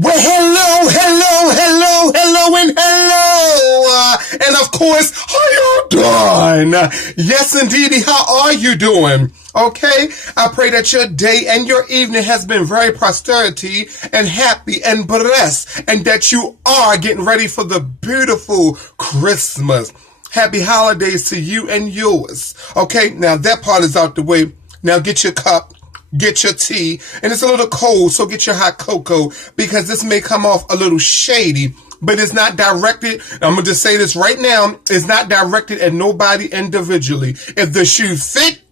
Well, hello, hello, hello, hello, and hello. And of course, how you doing? Yes, indeedy, how are you doing? Okay, I pray that your day and your evening has been very prosperity and happy and blessed, and that you are getting ready for the beautiful Christmas. Happy holidays to you and yours. Okay, now that part is out the way. Now get your cup. Get your tea, and it's a little cold, so get your hot cocoa, because this may come off a little shady, but it's not directed. I'm going to just say this right now. It's not directed at nobody individually. If the shoe fit,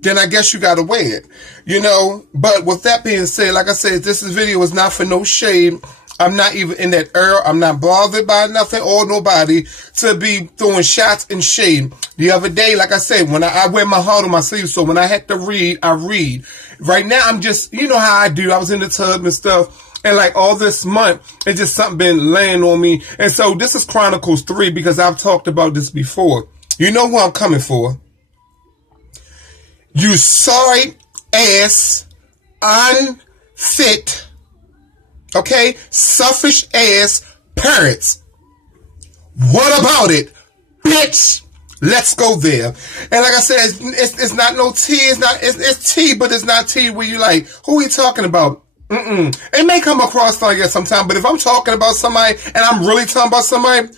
then I guess you got to wear it, you know. But with that being said, like I said, this video is not for no shade. I'm not even in that era. I'm not bothered by nothing or nobody to be throwing shots and shade. The other day, like I said, when I wear my heart on my sleeve, so when I had to read, I read. Right now, I'm just, you know how I do. I was in the tub and stuff, and like all this month, it's just something been laying on me. And so this is Chronicles 3, because I've talked about this before. You know who I'm coming for. You sorry ass, unfit, okay, selfish ass parents. What about it, bitch? Let's go there. And like I said, it's not no tea. It's tea, but it's not tea where you like, who are you talking about? It may come across like that sometimes, but if I'm talking about somebody and I'm really talking about somebody,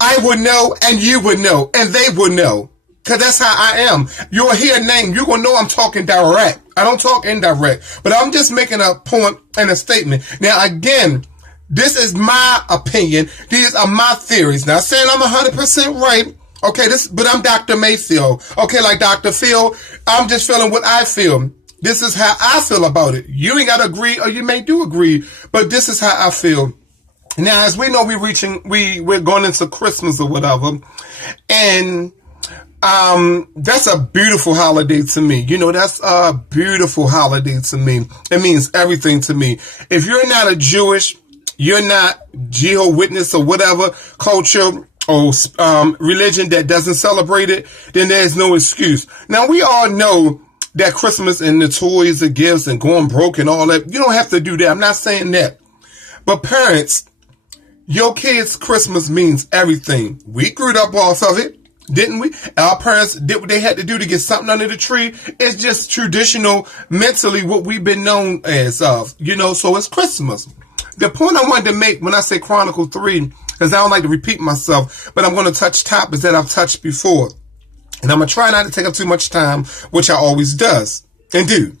I would know and you would know and they would know. Cause that's how I am. You'll hear a name, you're gonna know I'm talking direct. I don't talk indirect, but I'm just making a point and a statement. Now again, this is my opinion. These are my theories. Not saying I'm 100% right. Okay, but I'm Dr. Mayfield. Okay, like Dr. Phil, I'm just feeling what I feel. This is how I feel about it. You ain't gotta agree, or you may do agree, but this is how I feel. Now, as we know, we're going into Christmas or whatever, and that's a beautiful holiday to me. You know, that's a beautiful holiday to me. It means everything to me. If you're not a Jewish, you're not Jehovah's Witness or whatever culture or religion that doesn't celebrate it, then there's no excuse. Now, we all know that Christmas and the toys, the gifts, and going broke and all that, you don't have to do that. I'm not saying that. But parents, your kids' Christmas means everything. We grew up off of it, didn't we? Our parents did what they had to do to get something under the tree. It's just traditional, mentally, what we've been known as of, you know, so it's Christmas. The point I wanted to make when I say Chronicles 3, because I don't like to repeat myself, but I'm going to touch topics that I've touched before. And I'm going to try not to take up too much time, which I always does and do.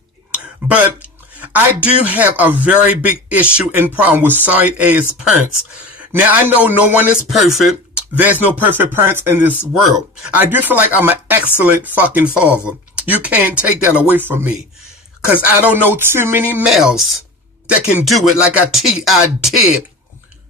But I do have a very big issue and problem with sorry ass parents. Now, I know no one is perfect. There's no perfect parents in this world. I do feel like I'm an excellent fucking father. You can't take that away from me. Because I don't know too many males that can do it like I did.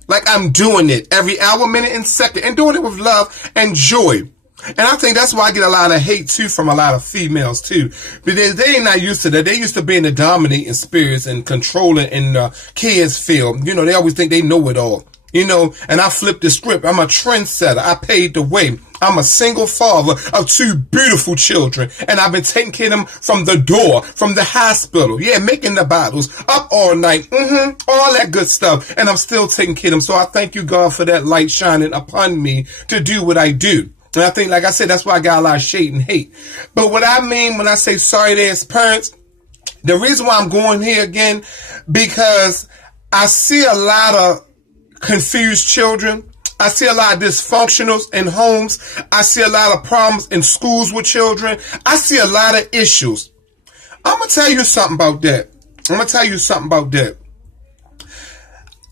Like I'm doing it every hour, minute, and second. And doing it with love and joy. And I think that's why I get a lot of hate, too, from a lot of females, too. Because they ain't not used to that. They used to being the dominating spirits and controlling in the kids' field. You know, they always think they know it all. You know, and I flipped the script. I'm a trendsetter. I paid the way. I'm a single father of 2 beautiful children. And I've been taking care of them from the door, from the hospital. Yeah, making the bottles, up all night. All that good stuff. And I'm still taking care of them. So I thank you, God, for that light shining upon me to do what I do. And I think, like I said, that's why I got a lot of shade and hate. But what I mean when I say sorry to his parents, the reason why I'm going here again, because I see a lot of confused children. I see a lot of dysfunctionals in homes. I see a lot of problems in schools with children. I see a lot of issues. I'm going to tell you something about that.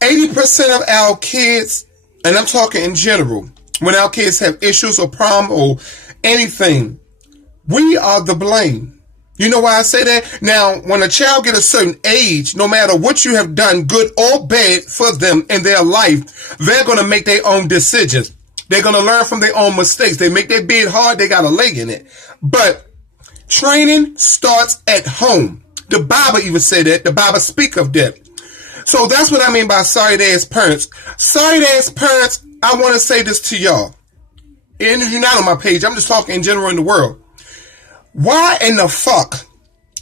80% of our kids, and I'm talking in general, when our kids have issues or problem or anything, we are the blame. You know why I say that? Now, when a child get a certain age, no matter what you have done, good or bad for them in their life, they're going to make their own decisions. They're going to learn from their own mistakes. They make their bed hard, they got a leg in it. But training starts at home. The Bible even say that. The Bible speak of that. So that's what I mean by sorry ass parents. Sorry ass parents, I want to say this to y'all. And if you're not on my page, I'm just talking in general in the world. Why in the fuck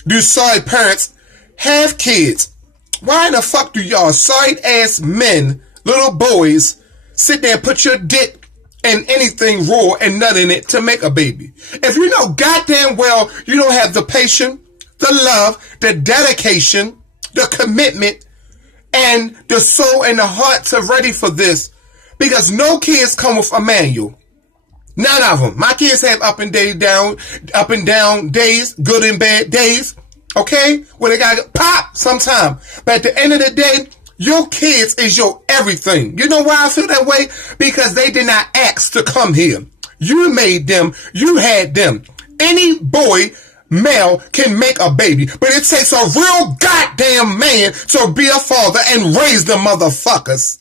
do sorry parents have kids Why in the fuck do y'all side-ass men, little boys, sit there and put your dick in anything raw and nut in it to make a baby? If you know goddamn well you don't have the patience, the love, the dedication, the commitment, and the soul and the heart to ready for this, because no kids come with a manual. None of them. My kids have up and down days, good and bad days. Okay? Where they gotta pop sometime. But at the end of the day, your kids is your everything. You know why I feel that way? Because they did not ask to come here. You made them. You had them. Any boy, male, can make a baby. But it takes a real goddamn man to be a father and raise the motherfuckers.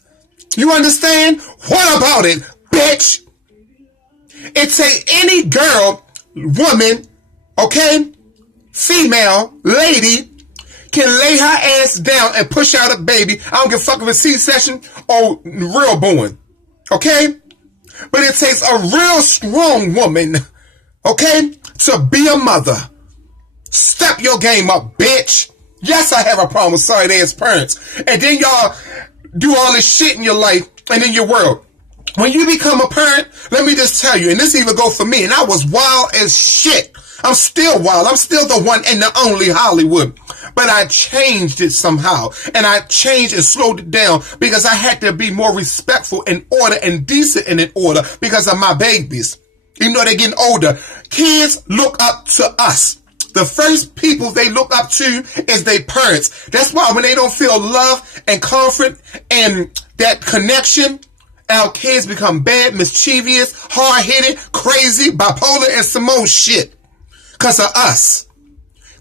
You understand? What about it, bitch? It takes any girl, woman, okay, female, lady, can lay her ass down and push out a baby. I don't give a fuck if it's C-section or real born. Okay? But it takes a real strong woman, okay, to be a mother. Step your game up, bitch. Yes, I have a problem with sorry-ass parents. And then y'all do all this shit in your life and in your world. When you become a parent, let me just tell you, and this even go for me, and I was wild as shit. I'm still wild. I'm still the one and the only Hollywood. But I changed it somehow. And I changed and slowed it down because I had to be more respectful in order and decent and in order because of my babies. Even though they're getting older. Kids look up to us. The first people they look up to is their parents. That's why when they don't feel love and comfort and that connection, our kids become bad, mischievous, hard-headed, crazy, bipolar, and some more shit. Because of us.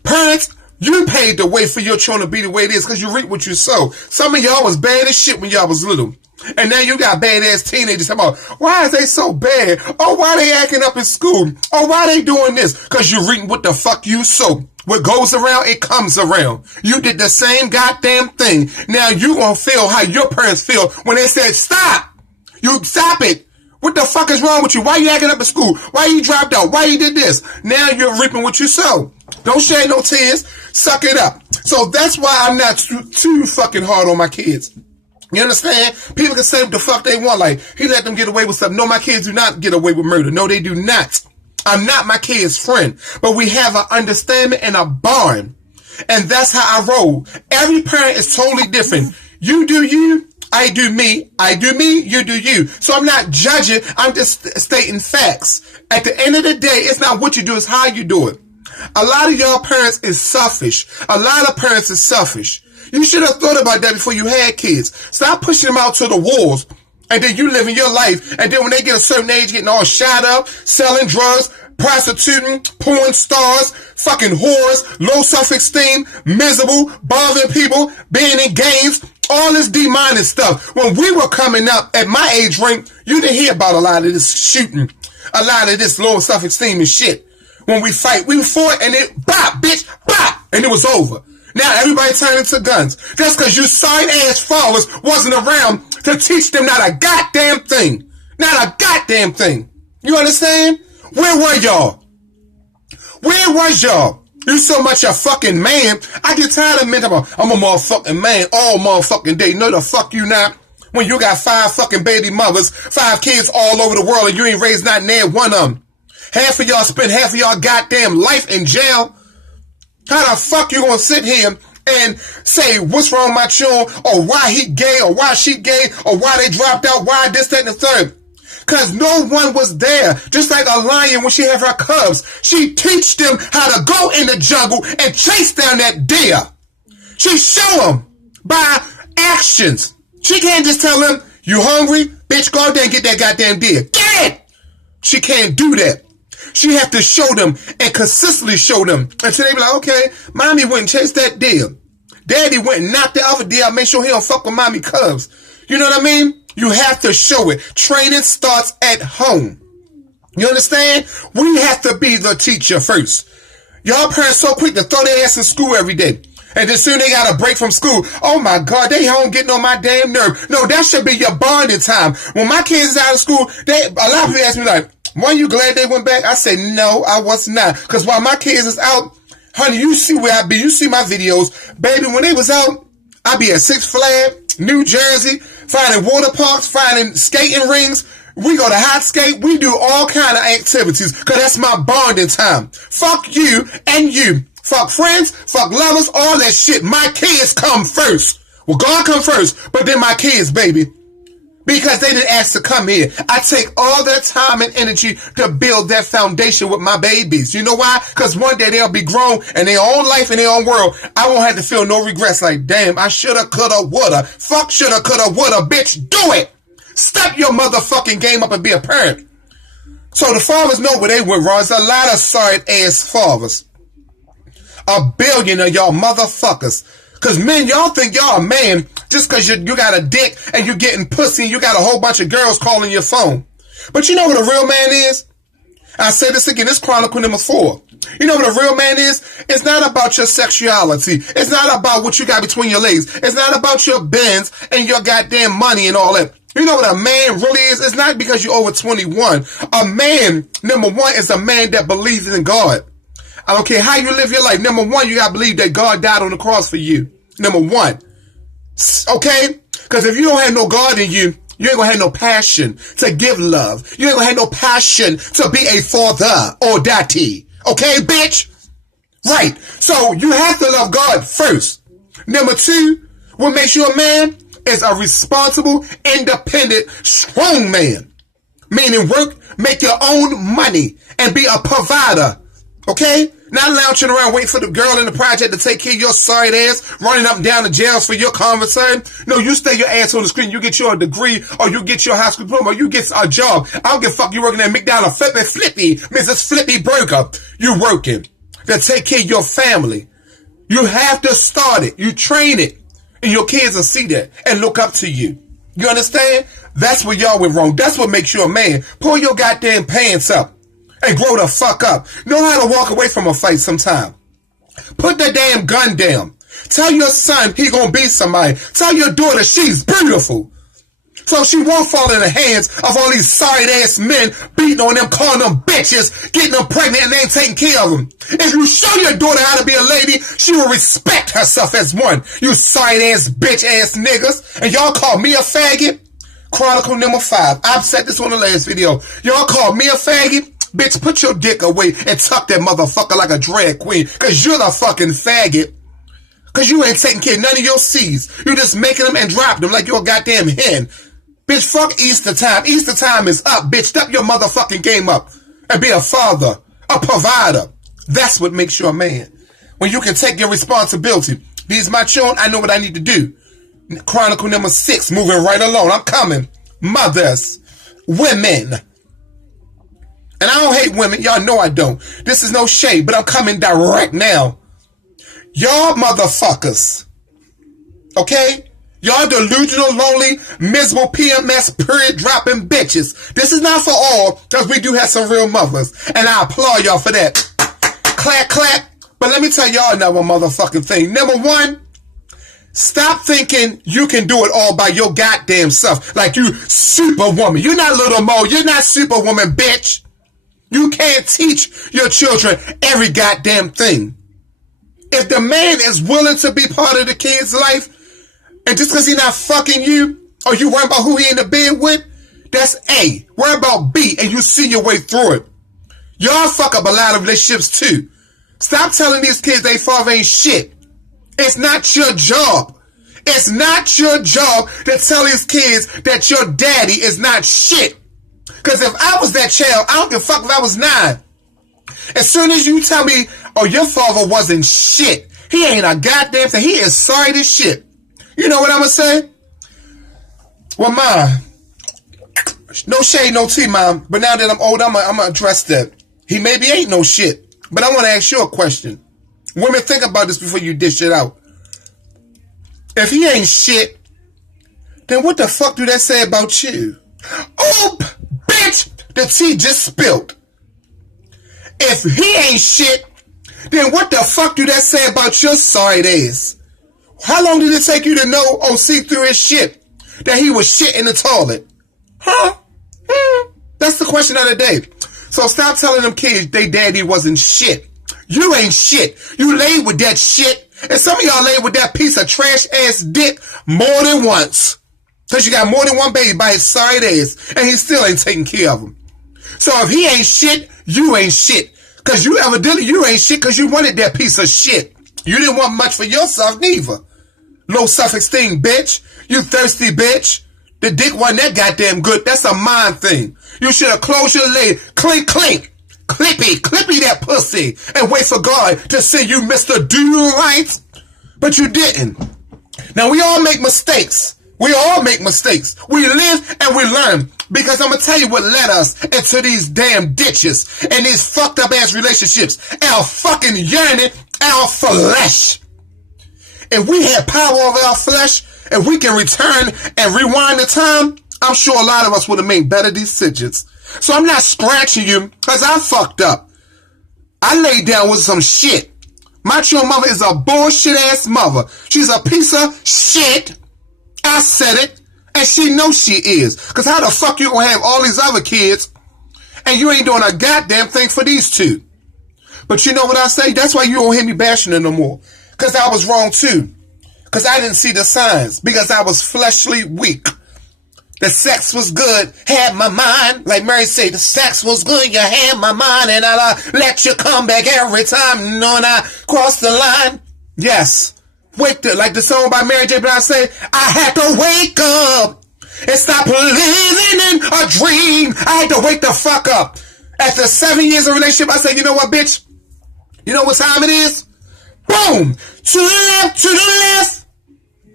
Parents, you paid the way for your children to be the way it is because you reap what you sow. Some of y'all was bad as shit when y'all was little. And now you got badass teenagers talking about, why is they so bad? Oh, why they acting up in school? Oh, why they doing this? Because you reaping what the fuck you sow. What goes around, it comes around. You did the same goddamn thing. Now you gonna feel how your parents feel when they said, stop. You stop it. What the fuck is wrong with you? Why you acting up at school? Why you dropped out? Why you did this? Now you're reaping what you sow. Don't shed no tears. Suck it up. So that's why I'm not too fucking hard on my kids. You understand? People can say what the fuck they want. Like, he let them get away with stuff. No, my kids do not get away with murder. No, they do not. I'm not my kid's friend. But we have an understanding and a bond. And that's how I roll. Every parent is totally different. You do you. I do me, you do you. So I'm not judging, I'm just stating facts. At the end of the day, it's not what you do, it's how you do it. A lot of y'all parents is selfish. A lot of parents is selfish. You should have thought about that before you had kids. Stop pushing them out to the walls, and then you living your life, and then when they get a certain age, getting all shot up, selling drugs, prostituting, porn stars, fucking whores, low self-esteem, miserable, bothering people, being in games, all this D-minus stuff. When we were coming up at my age range, you didn't hear about a lot of this shooting, a lot of this low self-esteem and shit. When we fight, we fought and it, bop, bitch, bop, and it was over. Now everybody turned into guns. That's because you side-ass fathers wasn't around to teach them not a goddamn thing. Not a goddamn thing. You understand? Where were y'all? Where was y'all? You so much a fucking man. I get tired of men talking about, I'm a motherfucking man all motherfucking day. No, the fuck you not. When you got 5 fucking baby mothers, 5 kids all over the world, and you ain't raised not near one of them. Half of y'all spend half of y'all goddamn life in jail. How the fuck you gonna sit here and say what's wrong with my children, or why he gay, or why she gay, or why they dropped out, why this, that, and the third? Because no one was there. Just like a lion when she had her cubs. She teach them how to go in the jungle and chase down that deer. She show them by actions. She can't just tell them, you hungry? Bitch, go out there and get that goddamn deer. Get it! She can't do that. She have to show them and consistently show them. Until they be like, okay, mommy went and chased that deer. Daddy went and knocked the other deer out, make sure he don't fuck with mommy cubs. You know what I mean? You have to show it. Training starts at home. You understand? We have to be the teacher first. Y'all parents so quick to throw their ass in school every day. And then soon they got a break from school. Oh my God, they home getting on my damn nerve. No, that should be your bonding time. When my kids is out of school, a lot of people ask me like, weren't you glad they went back? I say, no, I was not. Because while my kids is out, honey, you see where I be. You see my videos. Baby, when they was out, I be at Six Flags, New Jersey, finding water parks, finding skating rings. We go to hot skate. We do all kind of activities because that's my bonding time. Fuck you and you. Fuck friends, fuck lovers, all that shit. My kids come first. Well, God come first, but then my kids, baby. Because they didn't ask to come here. I take all that time and energy to build that foundation with my babies. You know why? Because one day they'll be grown in their own life, in their own world. I won't have to feel no regrets like, damn, I shoulda, coulda, woulda. Fuck shoulda, coulda, woulda. Bitch, do it. Step your motherfucking game up and be a parent. So the fathers know where they went wrong. There's a lot of sorry ass fathers. A billion of y'all motherfuckers. Because men, y'all think y'all a man just because you got a dick and you getting pussy and you got a whole bunch of girls calling your phone. But you know what a real man is? I say this again, this Chronicle number 4. You know what a real man is? It's not about your sexuality. It's not about what you got between your legs. It's not about your Benz and your goddamn money and all that. You know what a man really is? It's not because you're over 21. A man, number one, is a man that believes in God. I don't care how you live your life. Number one, you got to believe that God died on the cross for you. Number one. Okay? Because if you don't have no God in you, you ain't going to have no passion to give love. You ain't going to have no passion to be a father or daddy. Okay, bitch? Right. So you have to love God first. Number two, what makes you a man is a responsible, independent, strong man. Meaning work, make your own money, and be a provider. Okay? Not lounging around waiting for the girl in the project to take care of your sorry ass, running up and down the jails for your conversation. No, you stay your ass on the screen. You get your degree, or you get your high school diploma, or you get a job. I don't give a fuck you working at McDonald's. Flippy, Mrs. Flippy Burger. You working to take care of your family. You have to start it. You train it. And your kids will see that and look up to you. You understand? That's where y'all went wrong. That's what makes you a man. Pull your goddamn pants up and grow the fuck up. Know how to walk away from a fight sometime. Put the damn gun down. Tell your son he gonna be somebody. Tell your daughter she's beautiful. So she won't fall in the hands of all these sorry-ass men beating on them, calling them bitches, getting them pregnant, and they ain't taking care of them. If you show your daughter how to be a lady, she will respect herself as one. You sorry-ass, bitch-ass niggas. And y'all call me a faggot? Chronicle number 5. I've said this on the last video. Y'all call me a faggot? Bitch, put your dick away and tuck that motherfucker like a drag queen. Because you're the fucking faggot. Because you ain't taking care of none of your seeds. You just making them and dropping them like you're a goddamn hen. Bitch, fuck Easter time. Easter time is up, bitch. Step your motherfucking game up and be a father, a provider. That's what makes you a man. When you can take your responsibility. These my children, I know what I need to do. Chronicle number 6, moving right along. I'm coming. Mothers, women. And I don't hate women. Y'all know I don't. This is no shade, but I'm coming direct now. Y'all motherfuckers. Okay? Y'all delusional, lonely, miserable PMS period dropping bitches. This is not for all, because we do have some real mothers. And I applaud y'all for that. Clap, clap. But let me tell y'all another motherfucking thing. Number one, stop thinking you can do it all by your goddamn self. Like you superwoman. You're not Little Mo. You're not superwoman, bitch. You can't teach your children every goddamn thing. If the man is willing to be part of the kid's life, and just because he's not fucking you, or you worry about who he in the bed with, that's A. Worry about B, and you see your way through it. Y'all fuck up a lot of relationships too. Stop telling these kids they father ain't shit. It's not your job. It's not your job to tell these kids that your daddy is not shit. Because if I was that child, I don't give a fuck if I was 9. As soon as you tell me, oh, your father wasn't shit, he ain't a goddamn thing, he is sorry as shit. You know what I'm going to say? Well, Mom, no shade, no tea, Mom. But now that I'm old, I'm going to address that. He maybe ain't no shit. But I want to ask you a question. Women, think about this before you dish it out. If he ain't shit, then what the fuck do that say about you? Oop! Bitch! The tea just spilled. If he ain't shit, then what the fuck do that say about your sorry ass? How long did it take you to know or see through his shit that he was shit in the toilet? Huh? That's the question of the day. So stop telling them kids they daddy wasn't shit. You ain't shit. You laid with that shit. And some of y'all lay with that piece of trash ass dick more than once. Because you got more than one baby by his side ass. And he still ain't taking care of him. So if he ain't shit, you ain't shit. Because you evidently, you ain't shit because you wanted that piece of shit. You didn't want much for yourself neither. Low self-esteem, bitch. You thirsty bitch. The dick wasn't that goddamn good. That's a mind thing. You should have closed your leg. Clink, clink. Clippy that pussy. And wait for God to send you Mr. Do Right. But you didn't. Now we all make mistakes. We all make mistakes. We live and we learn. Because I'm going to tell you what led us into these damn ditches and these fucked up ass relationships. Our fucking yearning, our flesh. If we had power over our flesh, if we can return and rewind the time, I'm sure a lot of us would have made better decisions. So I'm not scratching you because I fucked up. I laid down with some shit. My true mother is a bullshit ass mother. She's a piece of shit. I said it. And she knows she is. Because how the fuck you gonna have all these other kids and you ain't doing a goddamn thing for these two? But you know what I say? That's why you don't hear me bashing her no more. Because I was wrong too. Because I didn't see the signs. Because I was fleshly weak. The sex was good, had my mind. Like Mary said, the sex was good, you had my mind. And I let you come back every time. You know, and I crossed the line. Yes. Wake up, like the song by Mary J. Blige say, I had to wake up and stop living in a dream. I had to wake the fuck up. After 7 years of relationship, I said, you know what, bitch? You know what time it is? Boom! To the left, to the left.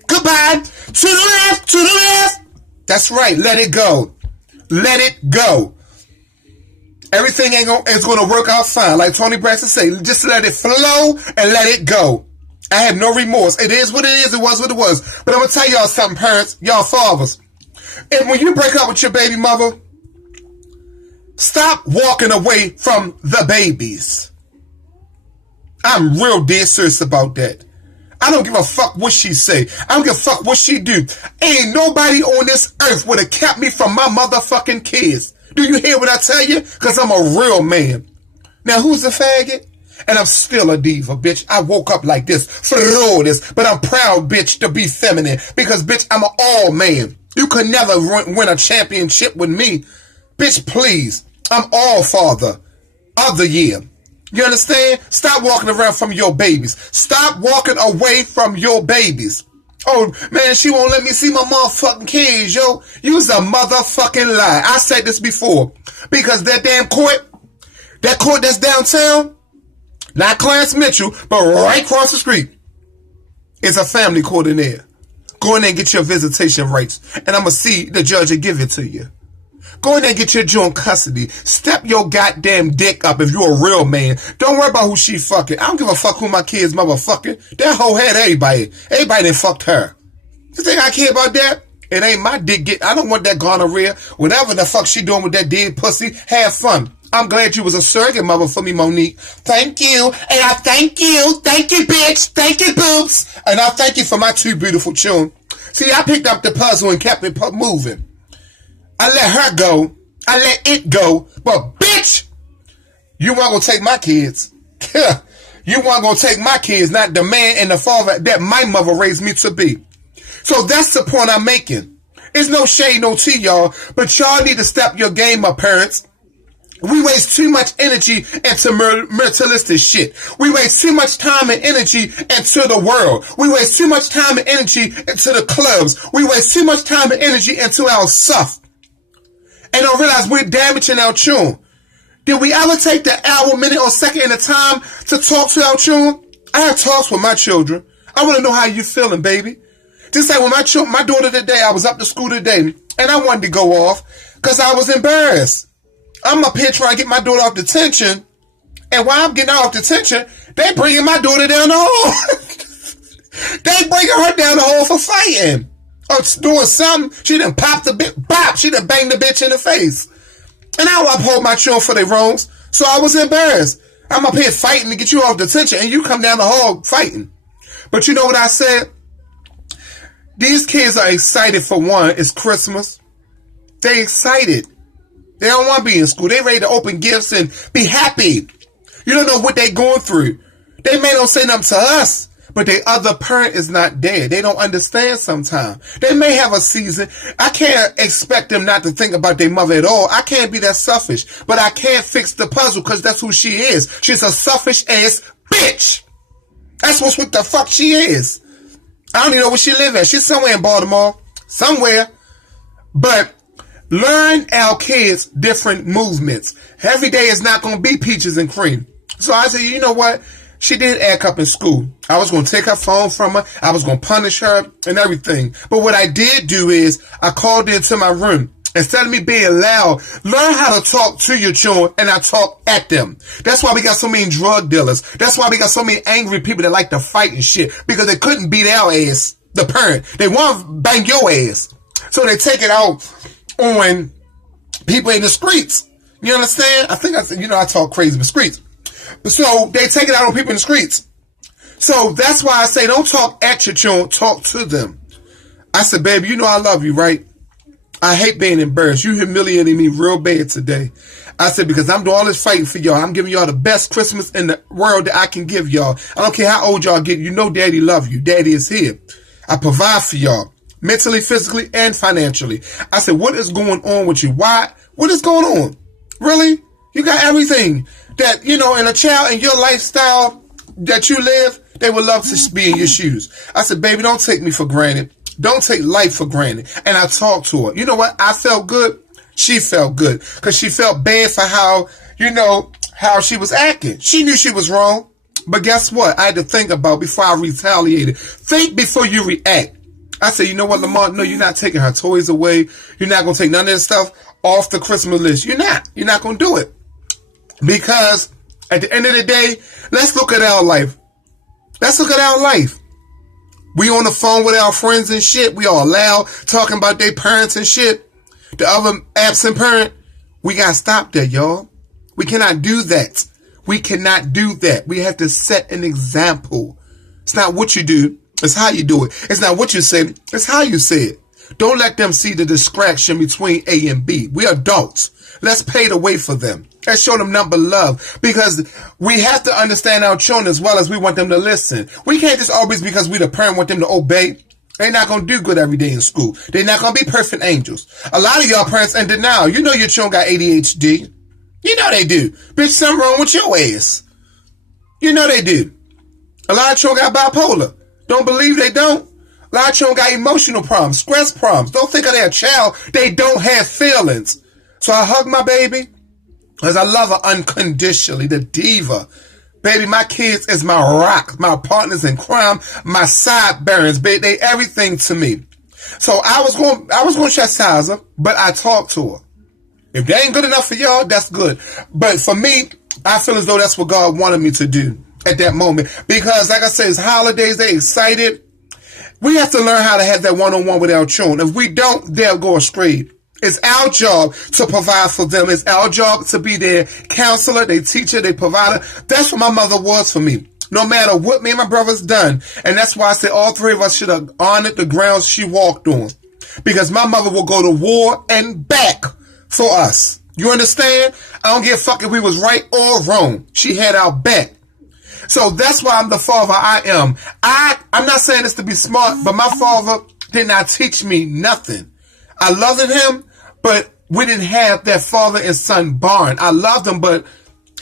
Goodbye. To the left, to the left. That's right. Let it go. Let it go. Everything is going to work out fine. Like Tony Braxton say, just let it flow and let it go. I have no remorse. It is what it is. It was what it was. But I'm going to tell y'all something, parents, y'all fathers. And when you break up with your baby mother, stop walking away from the babies. I'm real dead serious about that. I don't give a fuck what she say. I don't give a fuck what she do. Ain't nobody on this earth would have kept me from my motherfucking kids. Do you hear what I tell you? Because I'm a real man. Now, who's a faggot? And I'm still a diva, bitch. I woke up like this, flawless, but I'm proud, bitch, to be feminine. Because, bitch, I'm an all man. You could never win a championship with me. Bitch, please. I'm all father of the year. You understand? Stop walking around from your babies. Stop walking away from your babies. Oh, man, she won't let me see my motherfucking kids, yo. You's a motherfucking lie. I said this before. Because that damn court, that court that's downtown, not Clarence Mitchell, but right across the street, is a family court in there. Go in there and get your visitation rights. And I'm going to see the judge and give it to you. Go in there and get your joint custody. Step your goddamn dick up if you're a real man. Don't worry about who she fucking. I don't give a fuck who my kid's motherfucking. That hoe had everybody. Everybody that fucked her. You think I care about that? It ain't my dick. I don't want that gonorrhea. Whatever the fuck she doing with that dead pussy, have fun. I'm glad you was a surrogate mother for me, Monique. Thank you. And I thank you. Thank you, bitch. Thank you, boobs. And I thank you for my two beautiful children. See, I picked up the puzzle and kept it moving. I let her go. I let it go. But, bitch, you weren't going to take my kids. You weren't going to take my kids, not the man and the father that my mother raised me to be. So that's the point I'm making. It's no shade, no tea, y'all. But y'all need to step your game up, parents. We waste too much energy into materialistic shit. We waste too much time and energy into the world. We waste too much time and energy into the clubs. We waste too much time and energy into our stuff. And don't realize we're damaging our children. Did we ever take the hour, minute, or second at a time to talk to our children? I have talks with my children. I want to know how you feeling, baby. Just like when my daughter today, I was up to school today, and I wanted to go off because I was embarrassed. I'm up here trying to get my daughter off detention, and while I'm getting her off detention, they bringing my daughter down the hall. They bringing her down the hall for fighting. Or doing something. She done popped the bitch. Bop! She done banged the bitch in the face. And I will uphold my children for their wrongs. So I was embarrassed. I'm up here fighting to get you off detention, and you come down the hall fighting. But you know what I said? These kids are excited for one. It's Christmas. They excited. They don't want to be in school. They ready to open gifts and be happy. You don't know what they going through. They may not say nothing to us, but their other parent is not there. They don't understand sometimes. They may have a season. I can't expect them not to think about their mother at all. I can't be that selfish, but I can't fix the puzzle because that's who she is. She's a selfish ass bitch. That's what the fuck she is. I don't even know where she live at. She's somewhere in Baltimore. Somewhere. But learn our kids different movements. Every day is not going to be peaches and cream. So I said, you know what? She did act up in school. I was going to take her phone from her. I was going to punish her and everything. But what I did do is I called into my room. Instead of me being loud, learn how to talk to your children and I talk at them. That's why we got so many drug dealers. That's why we got so many angry people that like to fight and shit. Because they couldn't beat our ass, the parent. They want to bang your ass. So they take it out on people in the streets. You understand? I think I talk crazy in the streets. So they take it out on people in the streets. So that's why I say don't talk at your children, talk to them. I said, baby, you know I love you, right? I hate being embarrassed. You humiliating me real bad today. I said, because I'm doing all this fighting for y'all. I'm giving y'all the best Christmas in the world that I can give y'all. I don't care how old y'all get. You know daddy love you. Daddy is here. I provide for y'all. Mentally, physically, and financially. I said, what is going on with you? Why? What is going on? Really? You got everything that, in a child in your lifestyle that you live, they would love to be in your shoes. I said, baby, don't take me for granted. Don't take life for granted. And I talked to her. You know what? I felt good. She felt good. Because she felt bad for how she was acting. She knew she was wrong. But guess what? I had to think about before I retaliated. Think before you react. I said, you know what, Lamar? No, you're not taking her toys away. You're not going to take none of this stuff off the Christmas list. You're not. You're not going to do it. Because at the end of the day, let's look at our life. Let's look at our life. We on the phone with our friends and shit. We all loud talking about their parents and shit. The other absent parent. We got to stop that, y'all. We cannot do that. We cannot do that. We have to set an example. It's not what you do. It's how you do it. It's not what you say. It's how you say it. Don't let them see the distraction between A and B. We adults. Let's pay the way for them. Let's show them number love. Because we have to understand our children as well as we want them to listen. We can't just always, because we the parent, want them to obey. They're not going to do good every day in school. They're not going to be perfect angels. A lot of y'all parents in denial. You know your children got ADHD. You know they do. Bitch, something wrong with your ass. You know they do. A lot of children got bipolar. Don't believe they don't. A lot of children got emotional problems, stress problems. Don't think of their child. They don't have feelings. So I hug my baby because I love her unconditionally, the diva. Baby, my kids is my rock, my partners in crime, my sideburns, baby. They everything to me. So I was going to chastise her, but I talked to her. If they ain't good enough for y'all, that's good. But for me, I feel as though that's what God wanted me to do at that moment. Because like I said, it's holidays, they excited. We have to learn how to have that one-on-one with our children. If we don't, they'll go astray. It's our job to provide for them. It's our job to be their counselor, their teacher, their provider. That's what my mother was for me. No matter what me and my brother's done. And that's why I said all three of us should have honored the grounds she walked on. Because my mother will go to war and back for us. You understand? I don't give a fuck if we was right or wrong. She had our back. So that's why I'm the father I am. I'm not saying this to be smart, but my father did not teach me nothing. I loved him, but we didn't have that father and son bond. I loved him, but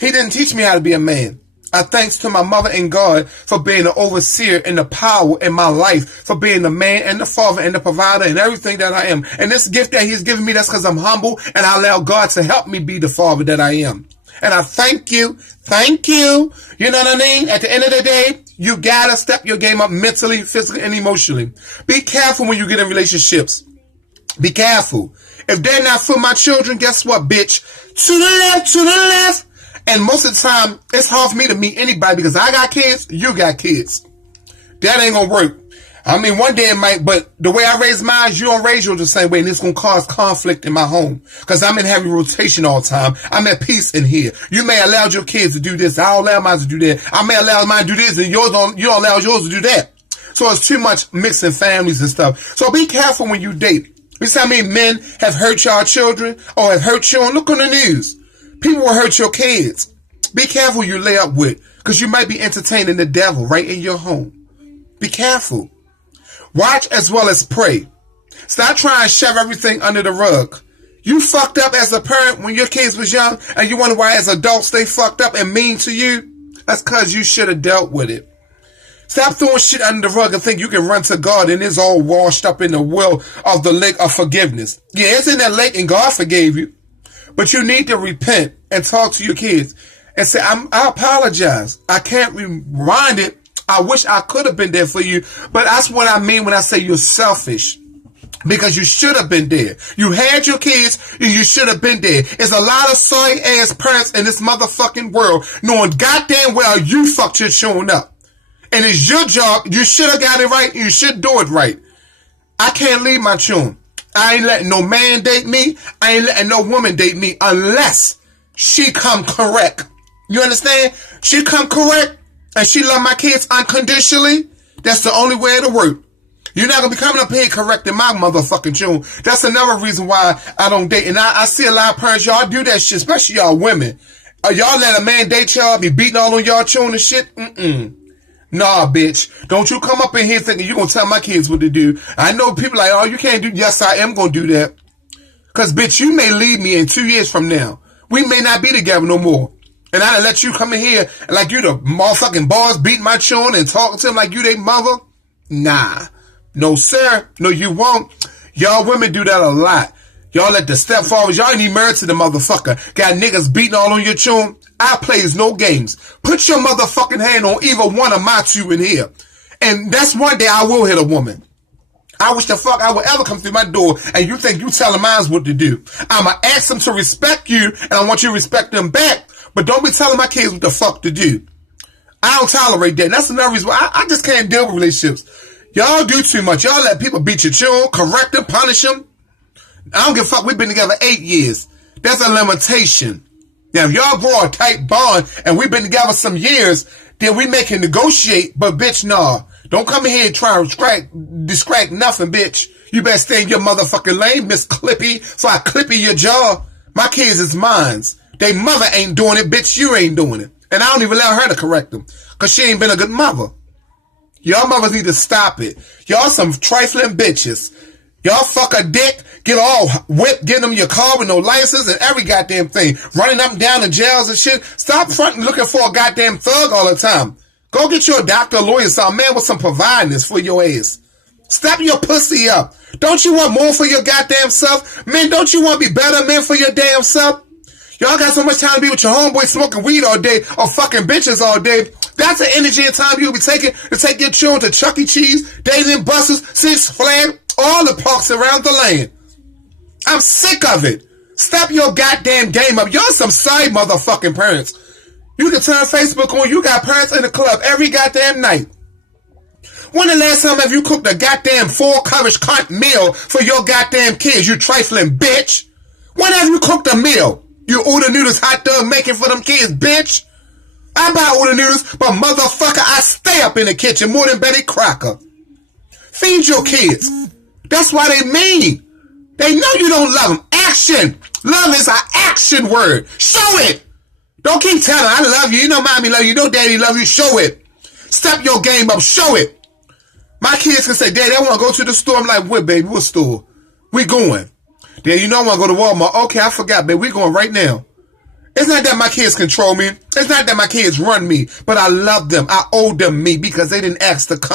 he didn't teach me how to be a man. I thanks to my mother and God for being the overseer and the power in my life, for being the man and the father and the provider and everything that I am. And this gift that he's given me, that's because I'm humble and I allow God to help me be the father that I am. And I thank you. Thank you. You know what I mean? At the end of the day, you gotta step your game up mentally, physically, and emotionally. Be careful when you get in relationships. Be careful. If they're not for my children, guess what, bitch? To the left, to the left. And most of the time, it's hard for me to meet anybody because I got kids, you got kids. That ain't gonna work. I mean, one day it might, but the way I raise mine, you don't raise yours the same way, and it's going to cause conflict in my home. Because I'm in heavy rotation all the time. I'm at peace in here. You may allow your kids to do this. I don't allow mine to do that. I may allow mine to do this, and you don't allow yours to do that. So it's too much mixing families and stuff. So be careful when you date. You see how many men have hurt y'all children or have hurt children? Look on the news. People will hurt your kids. Be careful who you lay up with, because you might be entertaining the devil right in your home. Be careful. Watch as well as pray. Stop trying to shove everything under the rug. You fucked up as a parent when your kids was young, and you wonder why as adults they fucked up and mean to you? That's because you should have dealt with it. Stop throwing shit under the rug and think you can run to God and it's all washed up in the well of the lake of forgiveness. Yeah, it's in that lake and God forgave you. But you need to repent and talk to your kids and say, I apologize. I can't rewind it. I wish I could have been there for you. But that's what I mean when I say you're selfish. Because you should have been there. You had your kids and you should have been there. There's a lot of sorry ass parents in this motherfucking world knowing goddamn well you fucked your children up. And it's your job. You should have got it right. You should do it right. I can't leave my children. I ain't letting no man date me. I ain't letting no woman date me unless she come correct. You understand? She come correct and she love my kids unconditionally. That's the only way it'll work. You're not going to be coming up here correcting my motherfucking children. That's another reason why I don't date. And I see a lot of parents, y'all do that shit, especially y'all women. Y'all let a man date y'all, be beating all on y'all children and shit? Nah, bitch. Don't you come up in here thinking you're going to tell my kids what to do. I know people like, oh, you can't do. Yes, I am going to do that. Because, bitch, you may leave me in 2 years from now. We may not be together no more. And I done let you come in here like you the motherfucking boss beating my children and talking to them like you they mother. Nah. No, sir. No, you won't. Y'all women do that a lot. Y'all let the stepfathers, y'all ain't even married to the motherfucker. Got niggas beating all on your children. I plays no games. Put your motherfucking hand on either one of my two in here. And that's one day I will hit a woman. I wish the fuck I would ever come through my door and you think you telling mine what to do. I'ma ask them to respect you and I want you to respect them back. But don't be telling my kids what the fuck to do. I don't tolerate that. And that's another reason why I just can't deal with relationships. Y'all do too much. Y'all let people beat your children, correct them, punish them. I don't give a fuck. We've been together 8 years. There's a limitation. Now, if y'all grow a tight bond and we've been together some years, then we make it negotiate. But, bitch, nah. Don't come in here and try to distract nothing, bitch. You better stay in your motherfucking lane, Miss Clippy, so I clippy your jaw. My kids is mines. They mother ain't doing it, bitch. You ain't doing it. And I don't even allow her to correct them because she ain't been a good mother. Y'all mothers need to stop it. Y'all some trifling bitches. Y'all fuck a dick, get all whipped, getting them your car with no license and every goddamn thing. Running up and down in jails and shit. Stop fronting looking for a goddamn thug all the time. Go get your doctor, lawyer, some man with some providence for your ass. Step your pussy up. Don't you want more for your goddamn self? Men, don't you want to be better men for your damn self? Y'all got so much time to be with your homeboy smoking weed all day or fucking bitches all day. That's the energy and time you'll be taking to take your children to Chuck E. Cheese, Dave and Buster's, Six Flags, all the parks around the land. I'm sick of it. Step your goddamn game up. Y'all some side motherfucking parents. You can turn Facebook on. You got parents in the club every goddamn night. When the last time have you cooked a goddamn full coverage cunt meal for your goddamn kids, you trifling bitch? When have you cooked a meal? You order noodles hot dog making for them kids, bitch? I buy order noodles, but motherfucker, I stay up in the kitchen more than Betty Crocker. Feed your kids. That's why they mean. They know you don't love them. Action. Love is an action word. Show it. Don't keep telling I love you. You know mommy love you. You know daddy love you. Show it. Step your game up. Show it. My kids can say, Daddy, I want to go to the store. I'm like, what, baby? What store? We going. Daddy, you know I want to go to Walmart. Okay, I forgot, baby. We going right now. It's not that my kids control me. It's not that my kids run me. But I love them. I owe them me because they didn't ask to come.